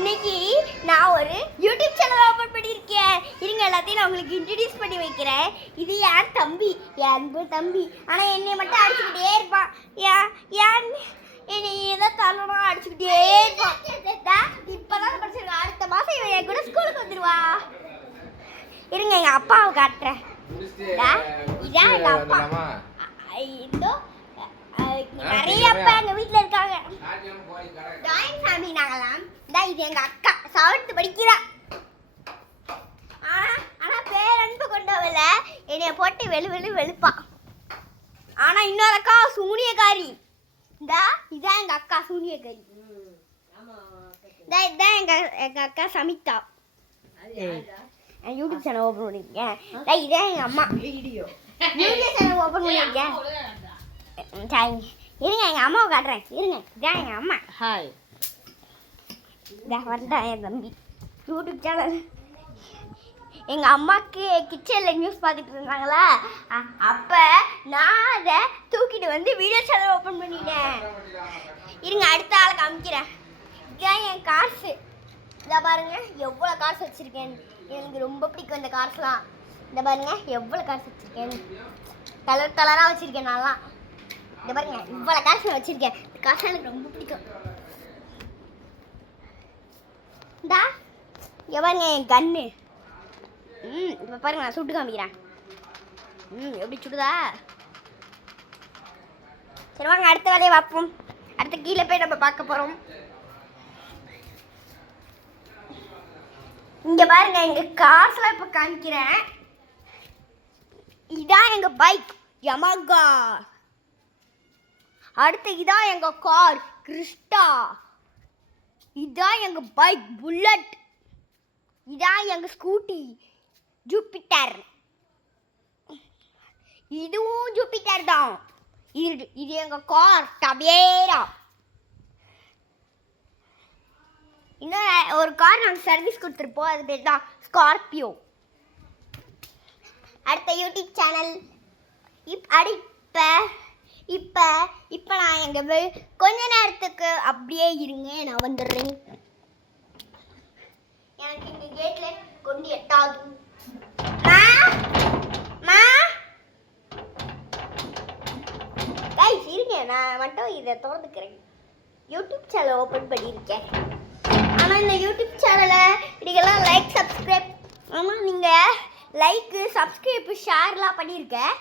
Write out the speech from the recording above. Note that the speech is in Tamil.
இன்னைக்கு நான் ஒரு யூடியூப் சேனல் ஓபன் பண்ணியிருக்கேன். இருங்க எல்லாத்தையும் நான் உங்களுக்கு இன்ட்ரடியூஸ் பண்ணி வைக்கிறேன். இது என் தம்பி, என் அன்பு தம்பி. ஆனால் என்னை மட்டும் அடிச்சுக்கிட்டே இருப்பான். ஏன் என்னை ஏதோ தள்ளணும் அடிச்சுக்கிட்டே இருப்பான். இப்போதான் படிச்சிருக்கேன். அடுத்த மாதம் இவன் என் கூட ஸ்கூலுக்கு வந்துடுவா. இருங்க எங்கள் அப்பாவை காட்டுறேன். இதான் எங்கள் அப்பா. இதோ நிறைய அப்பா எங்கள் வீட்டில் இருக்காங்க. ஜாயின்ட் ஃபேமிலி நாங்களாம். இது எங்க அக்கா 7th படிக்கிறா. ஆனா பேரன்பு கொண்டவள என்னைய போட்டு வெளுப்பா. ஆனா இன்னொரு அக்கா சூனியக்காரி. இதான் எங்க அக்கா சூனியக்காரி. இதான் எங்க அக்கா சமிதா. யூடியூப் சேனல் ஓபன் பண்ணிருக்கேன். இதான் எங்க அம்மா வீடியோ சேனல் ஓபன் பண்ணிருக்கேன். இருங்க எங்க அம்மாவை காட்டுறேன். இருங்க இதான் எங்க அம்மா. ஹாய். வந்தா என் தம்பி யூடியூப் சேனல். எங்கள் அம்மாவுக்கு கிச்சனில் நியூஸ் பார்த்துட்டு இருந்தாங்களா, அப்போ நான் அதை தூக்கிட்டு வந்து வீடியோ சேனல் ஓப்பன் பண்ணிட்டேன். இருங்க அடுத்த ஆளை காமிக்கிறேன். இதுதான் என் காசு. இதை பாருங்க எவ்வளோ காசு வச்சுருக்கேன். எனக்கு ரொம்ப பிடிக்கும் இந்த காசுலாம். இதை பாருங்க எவ்வளோ காசு வச்சுருக்கேன். கலர் கலராக வச்சுருக்கேன் நல்லா. இதை பாருங்க இவ்வளோ காசு நான் வச்சுருக்கேன். இந்த காசு எனக்கு ரொம்ப பிடிக்கும். பாருங்க என் கண்ணு. இப்போ பாருங்க நான் சுட்டு காமிக்கிறேன். எப்படி சுடுதா? சரி வாங்க அடுத்த வேலையை பார்ப்போம். அடுத்த கீழே போய் நம்ம பார்க்க போகிறோம். இங்கே பாருங்க எங்கள் காசுலாம் இப்போ காமிக்கிறேன். இதான் எங்கள் பைக் யமகா. அடுத்து இதான் எங்கள் கார் கிறிஸ்டா. இதான் எங்கள் பைக் புல்லட். இதான் எங்கள் ஸ்கூட்டி ஜூபிட்டர். இதுவும் ஜூபிட்டர் தான். இது எங்கள் கார் டவேரா. இன்னும் ஒரு கார் நாங்கள் சர்வீஸ் கொடுத்துருப்போம். அது பேர் தான் ஸ்கார்பியோ. அடுத்த யூடியூப் சேனல் இப்போ நான் எங்கள் கொஞ்ச நேரத்துக்கு அப்படியே இருங்க, நான் வந்துடுறேன். எனக்கு இங்கே கேட்டில் கொண்டு எட்டாது. இருங்க நான் மட்டும் இதை திறந்துக்கிறேன். யூடியூப் சேனல் ஓப்பன் பண்ணியிருக்கேன். ஆனால் இந்த யூடியூப் சேனலை நீங்கள்லாம் லைக் சப்ஸ்கிரைப். ஆமாம் நீங்கள் லைக்கு சப்ஸ்கிரைப் ஷேர்லாம் பண்ணியிருக்கேன்.